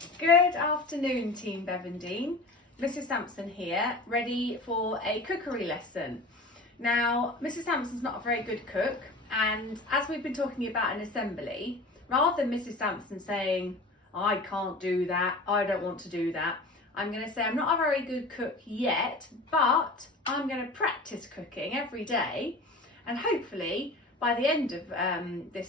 Good afternoon, Team Bevendine. Mrs. Sampson here, ready for a cookery lesson. Now, Mrs. Sampson's not a very good cook, and as we've been talking about in assembly, rather than Mrs. Sampson saying, I can't do that, I don't want to do that, I'm going to say I'm not a very good cook yet, but I'm going to practice cooking every day, and hopefully by the end of this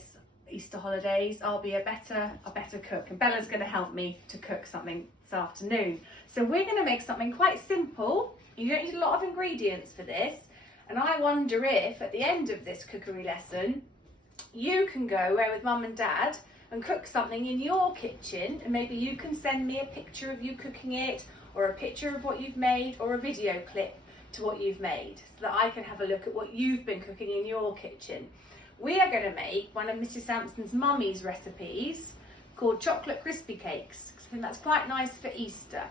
Easter holidays, I'll be a better cook, and Bella's going to help me to cook something this afternoon. So we're going to make something quite simple. You don't need a lot of ingredients for this, and I wonder if at the end of this cookery lesson you can go away with Mum and Dad and cook something in your kitchen, and maybe you can send me a picture of you cooking it, or a picture of what you've made, or a video clip to what you've made, so that I can have a look at what you've been cooking in your kitchen. We are going to make one of Mrs. Sampson's mummy's recipes called chocolate crispy cakes. I think that's quite nice for Easter.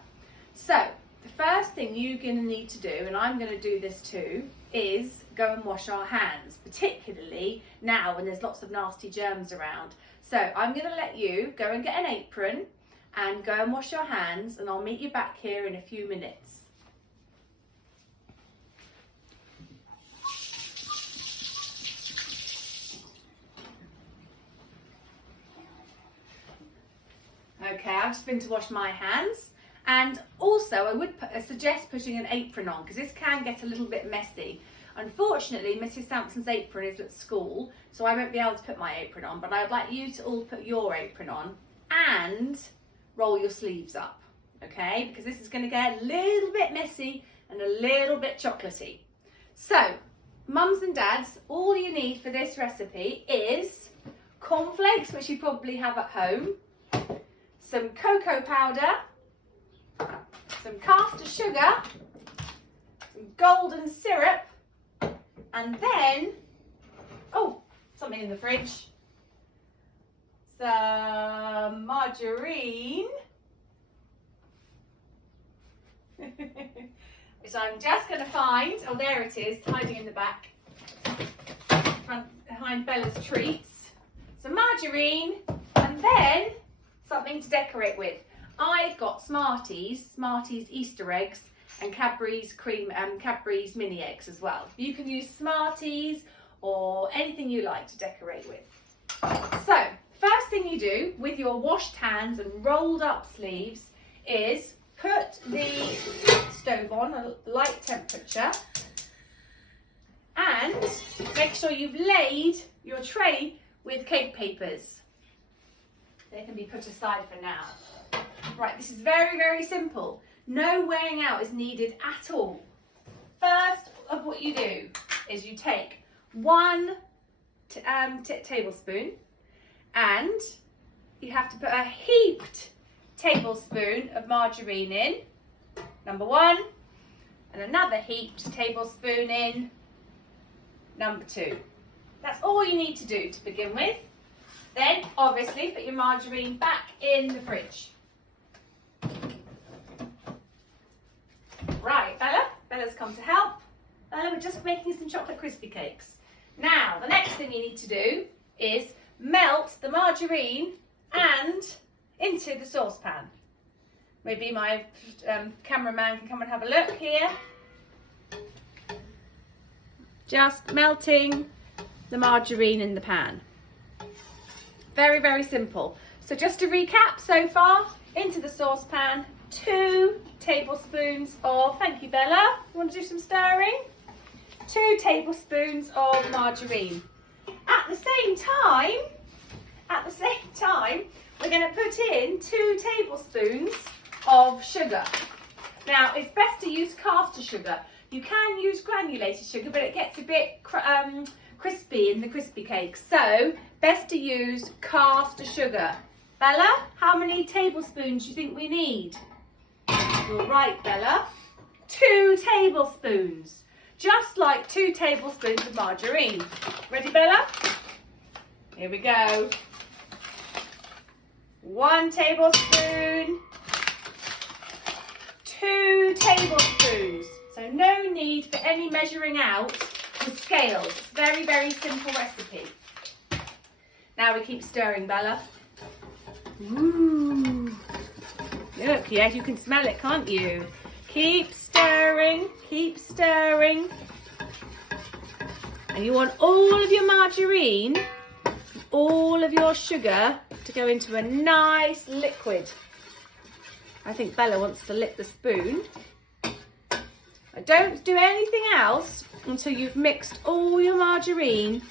So the first thing you're going to need to do, and I'm going to do this too, is go and wash our hands, particularly now when there's lots of nasty germs around. So I'm going to let you go and get an apron and go and wash your hands, and I'll meet you back here in a few minutes. Okay, I've just been to wash my hands, and also I would suggest putting an apron on, because this can get a little bit messy. Unfortunately, Mrs. Sampson's apron is at school, so I won't be able to put my apron on, but I'd like you to all put your apron on and roll your sleeves up, okay? Because this is going to get a little bit messy and a little bit chocolatey. So, mums and dads, all you need for this recipe is cornflakes, which you probably have at home, some cocoa powder, some caster sugar, some golden syrup, and then, oh, something in the fridge, some margarine, which I'm just going to find, oh there it is, hiding in the back, behind Bella's treats, some margarine, and then something to decorate with. I've got Smarties Easter eggs, and Cadbury's Cadbury's mini eggs as well. You can use Smarties or anything you like to decorate with. So, first thing you do with your washed hands and rolled up sleeves is put the stove on a light temperature, and make sure you've laid your tray with cake papers. They can be put aside for now. Right, this is very, very simple. No weighing out is needed at all. First of what you do is you take 1 tablespoon, and you have to put a heaped tablespoon of margarine in, number 1, and another heaped tablespoon in, number 2. That's all you need to do to begin with. Then, obviously, put your margarine back in the fridge. Right, Bella's come to help. Bella, we're just making some chocolate crispy cakes. Now, the next thing you need to do is melt the margarine and into the saucepan. Maybe my cameraman can come and have a look here. Just melting the margarine in the pan. Very, very simple. So just to recap so far, into the saucepan, 2 tablespoons of, thank you Bella, you want to do some stirring? 2 tablespoons of margarine. At the same time, we're going to put in 2 tablespoons of sugar. Now, it's best to use caster sugar. You can use granulated sugar, but it gets a bit crispy in the crispy cakes. So, best to use caster sugar. Bella, how many tablespoons do you think we need? You're right, Bella. 2 tablespoons. Just like 2 tablespoons of margarine. Ready, Bella? Here we go. 1 tablespoon. 2 tablespoons. So no need for any measuring out with scales. Very, very simple recipe. Now we keep stirring, Bella. Ooh. Yeah, you can smell it, can't you? Keep stirring, keep stirring. And you want all of your margarine, all of your sugar to go into a nice liquid. I think Bella wants to lick the spoon. Don't do anything else until you've mixed all your margarine,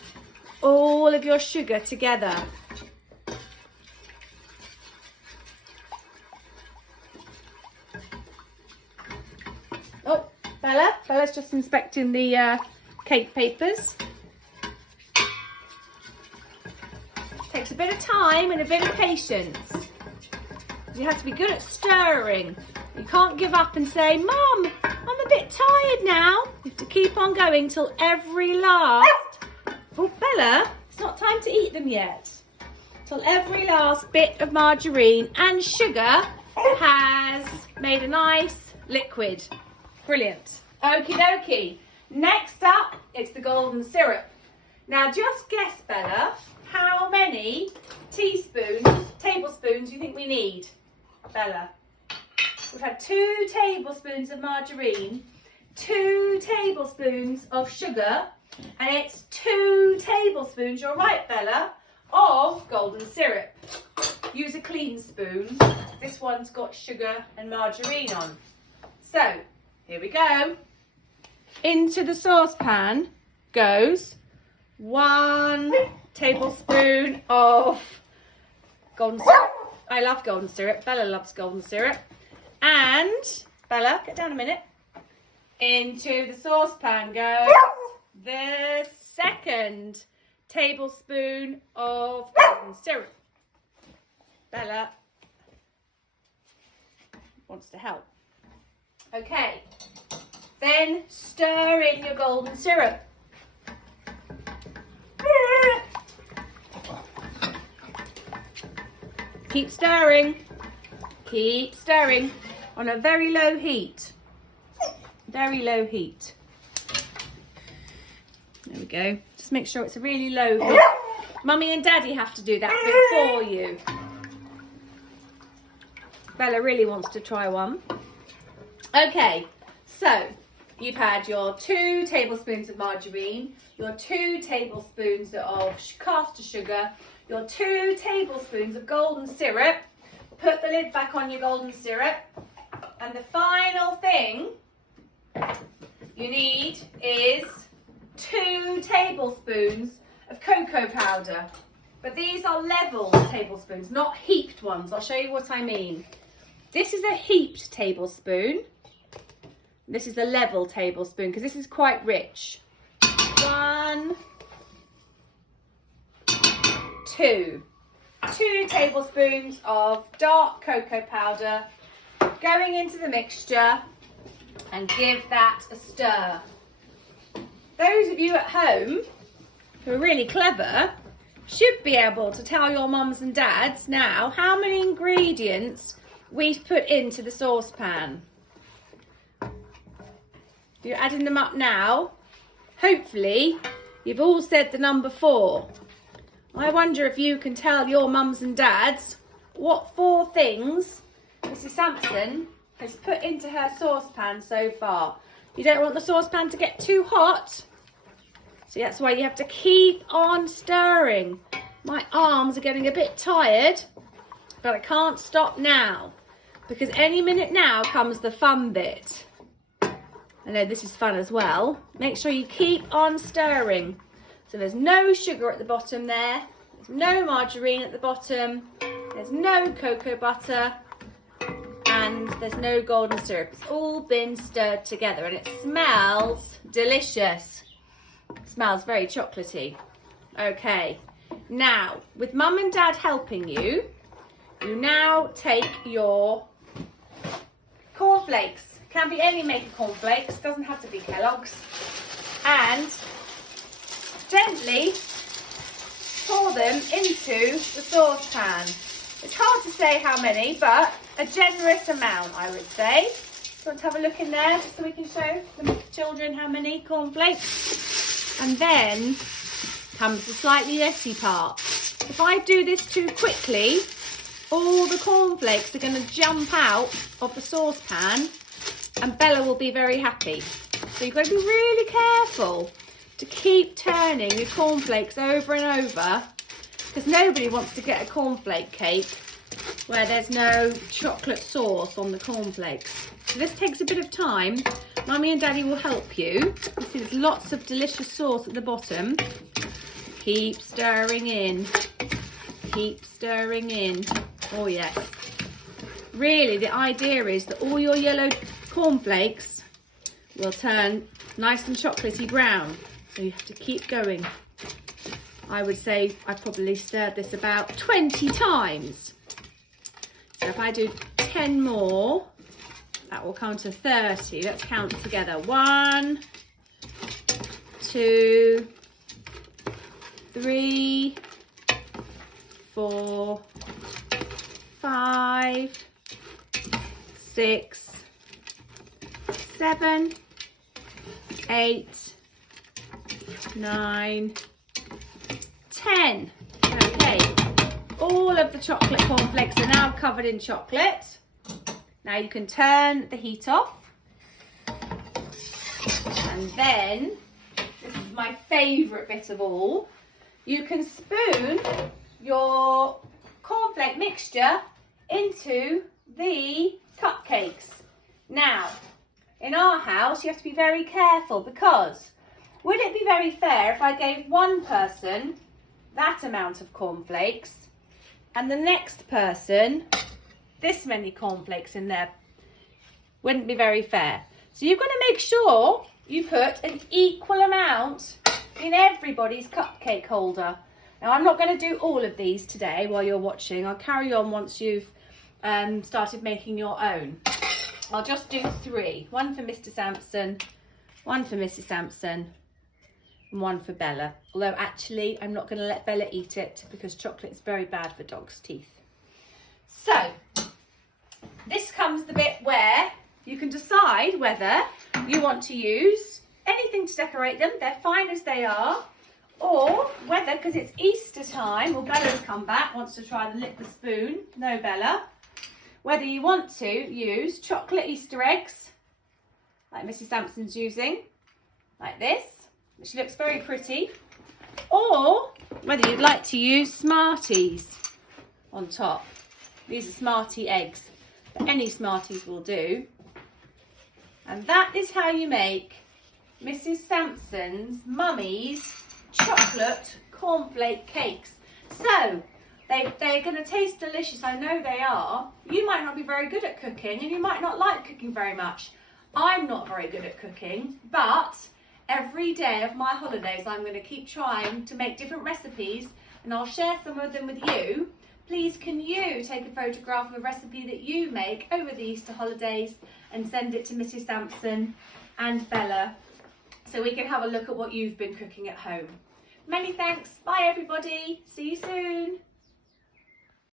all of your sugar together. Oh, Bella's just inspecting the cake papers. Takes a bit of time and a bit of patience. You have to be good at stirring. You can't give up and say, Mum, I'm a bit tired now. You have to keep on going till every last... Oh, Bella, it's not time to eat them yet. Till every last bit of margarine and sugar has made a nice liquid. Brilliant. Okie dokie. Next up, it's the golden syrup. Now just guess, Bella, how many tablespoons you think we need? Bella. We've had 2 tablespoons of margarine, 2 tablespoons of sugar, and it's 2 tablespoons, you're right, Bella, of golden syrup. Use a clean spoon. This one's got sugar and margarine on. So, here we go. Into the saucepan goes 1 tablespoon of golden syrup. I love golden syrup. Bella loves golden syrup. And, Bella, get down a minute. Into the saucepan goes the 2nd tablespoon of golden syrup. Bella wants to help. Okay, then stir in your golden syrup. Keep stirring. Keep stirring on a very low heat. Very low heat. There we go. Just make sure it's a really low heat. Mummy and Daddy have to do that bit for you. Bella really wants to try one. Okay, so you've had your 2 tablespoons of margarine, your 2 tablespoons of caster sugar, your 2 tablespoons of golden syrup. Put the lid back on your golden syrup. And the final thing you need is 2 tablespoons of cocoa powder. But these are level tablespoons, not heaped ones. I'll show you what I mean. This is a heaped tablespoon. This is a level tablespoon because this is quite rich. 1, 2. 2 tablespoons of dark cocoa powder going into the mixture, and give that a stir. Those of you at home who are really clever should be able to tell your mums and dads now how many ingredients we've put into the saucepan. You're adding them up now. Hopefully you've all said the number 4. I wonder if you can tell your mums and dads what 4 things Mrs. Sampson has put into her saucepan so far. You don't want the saucepan to get too hot, so that's why you have to keep on stirring. My arms are getting a bit tired, but I can't stop now, because any minute now comes the fun bit. I know this is fun as well. Make sure you keep on stirring. So there's no sugar at the bottom there. There's no margarine at the bottom. There's no cocoa butter. And there's no golden syrup. It's all been stirred together and it smells delicious. It smells very chocolatey. Okay, now with Mum and Dad helping you, you now take your cornflakes. Can be any make of cornflakes, doesn't have to be Kellogg's. And gently pour them into the saucepan. It's hard to say how many, but a generous amount, I would say. So let's have a look in there, just so we can show the children how many cornflakes. And then comes the slightly messy part. If I do this too quickly, all the cornflakes are going to jump out of the saucepan and Bella will be very happy. So you've got to be really careful to keep turning your cornflakes over and over, because nobody wants to get a cornflake cake where there's no chocolate sauce on the cornflakes. So this takes a bit of time. Mummy and Daddy will help you. You see there's lots of delicious sauce at the bottom. Keep stirring in. Keep stirring in. Oh yes. Really, the idea is that all your yellow cornflakes will turn nice and chocolatey brown. So you have to keep going. I would say I probably stirred this about 20 times. So if I do 10 more, that will come to 30. Let's count together. 1, 2, 3, 4, 5, 6, 7, 8, 9, 10. Okay, all of the chocolate cornflakes are now covered in chocolate. Now you can turn the heat off. And then, this is my favourite bit of all, you can spoon your cornflake mixture into the cupcakes. Now, in our house, you have to be very careful, because would it be very fair if I gave one person that amount of cornflakes and the next person this many cornflakes in there? Wouldn't be very fair. So you've got to make sure you put an equal amount in everybody's cupcake holder. Now I'm not going to do all of these today while you're watching. I'll carry on once you've started making your own. I'll just do 3. 1 for Mr. Sampson, 1 for Mrs. Sampson, and 1 for Bella. Although actually I'm not going to let Bella eat it because chocolate is very bad for dogs' teeth. So this comes the bit where you can decide whether you want to use anything to decorate them. They're fine as they are. Or whether, because it's Easter time, or Bella's come back, wants to try the lick the spoon. No, Bella. Whether you want to use chocolate Easter eggs, like Mrs. Sampson's using, like this, which looks very pretty. Or whether you'd like to use Smarties on top. These are Smartie eggs, but any Smarties will do. And that is how you make Mrs. Sampson's Mummy's chocolate cornflake cakes. So they're going to taste delicious. I know they are. You might not be very good at cooking, and you might not like cooking very much. I'm not very good at cooking, but every day of my holidays I'm going to keep trying to make different recipes, and I'll share some of them with you. Please can you take a photograph of a recipe that you make over the Easter holidays and send it to Mrs. Sampson and Bella so we can have a look at what you've been cooking at home. Many thanks. Bye everybody. See you soon.